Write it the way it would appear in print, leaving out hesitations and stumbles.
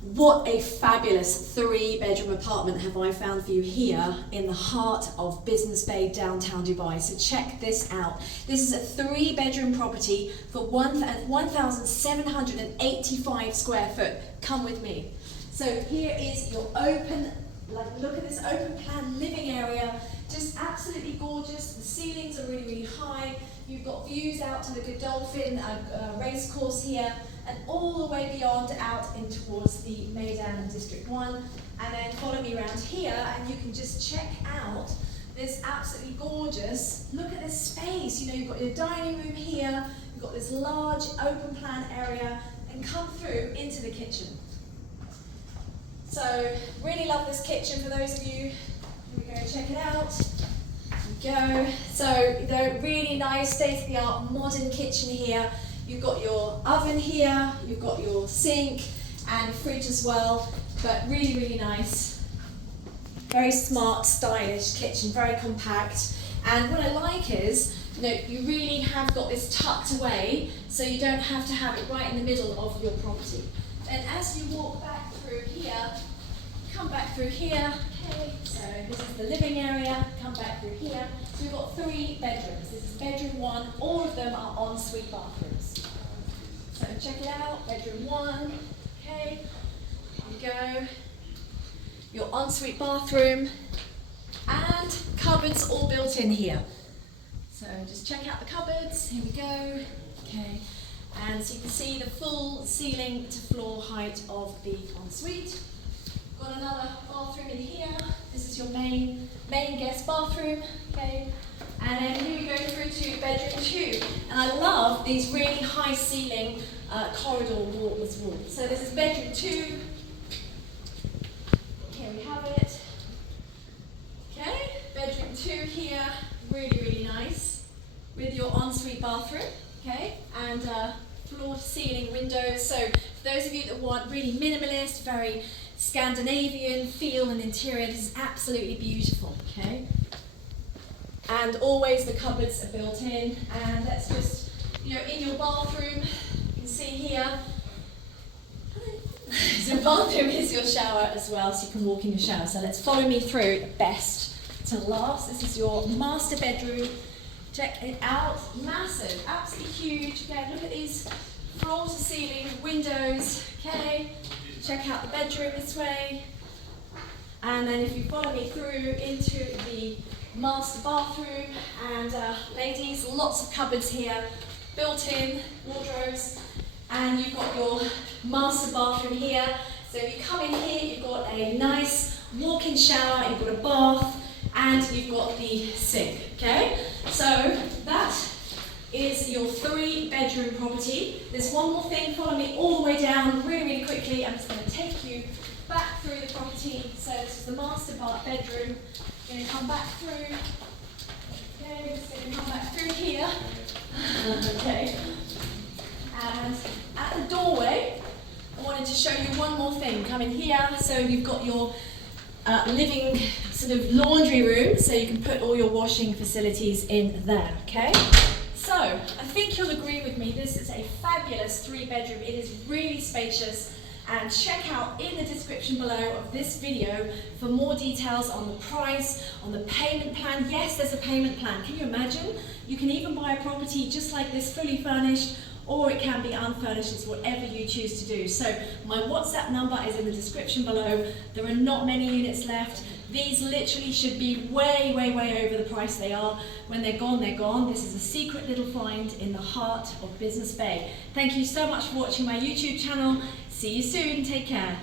What a fabulous 3-bedroom apartment have I found for you here in the heart of Business Bay, downtown Dubai. So check this out. This is a 3-bedroom property for 1,785 square foot. Come with me. So here is your open, look at this open plan living area. Just absolutely gorgeous. The ceilings are really, really high. You've got views out to the Godolphin race course here, and all the way beyond out in towards the Meydan and District 1. And then follow me around here and you can just check out this absolutely gorgeous, look at this space. You know, you've got your dining room here, you've got this large open plan area, and come through into the kitchen. So really love this kitchen for those of you who are going to check it out. Go. So, really nice state-of-the-art modern kitchen here. You've got your oven here, you've got your sink and fridge as well, but really, really nice. Very smart, stylish kitchen, very compact. And what I like is, you really have got this tucked away, so you don't have to have it right in the middle of your property. And as you walk back through here, come back through here. Okay, so this is the living area, come back through here. So we've got 3 bedrooms. This is bedroom 1, all of them are ensuite bathrooms. So check it out, bedroom 1, okay, here we go. Your ensuite bathroom, and cupboards all built in here. So just check out the cupboards, here we go, okay. And so you can see the full ceiling to floor height of the ensuite. Got another bathroom in here. This is your main guest bathroom, okay? And then here we go through to bedroom 2. And I love these really high ceiling corridor walls. So this is bedroom 2. Here we have it. Okay, bedroom 2 here, really, really nice. With your ensuite bathroom, okay? And floor to ceiling windows. So for those of you that want really minimalist, very Scandinavian feel and interior, this is absolutely beautiful, okay? And always the cupboards are built in, and let's just, in your bathroom, you can see here, so bathroom is your shower as well, so you can walk in your shower. So let's follow me through the best to last. This is your master bedroom. Check it out, massive, absolutely huge. Again, look at these floor to ceiling windows, okay? Check out the bedroom this way. And then if you follow me through into the master bathroom, and ladies, lots of cupboards here, built-in wardrobes, and you've got your master bathroom here. So if you come in here, you've got a nice walk-in shower, you've got a bath, and you've got the sink, okay? So that is your 3-bedroom property. There's one more thing, follow me all the way down really, really quickly. I'm just going to take you back through the property. So this is the master bedroom. You're going to come back through. Okay, we're just going to come back through here. Okay. And at the doorway, I wanted to show you one more thing. Come in here. So you've got your living sort of laundry room, so you can put all your washing facilities in there, okay? So, I think you'll agree with me, this is a fabulous 3-bedroom. It is really spacious, and check out in the description below of this video for more details on the price, on the payment plan. Yes, there's a payment plan. Can you imagine? You can even buy a property just like this, fully furnished, or it can be unfurnished. It's whatever you choose to do. So my WhatsApp number is in the description below. There are not many units left. These literally should be way, way, way over the price they are. When they're gone, they're gone. This is a secret little find in the heart of Business Bay. Thank you so much for watching my YouTube channel. See you soon. Take care.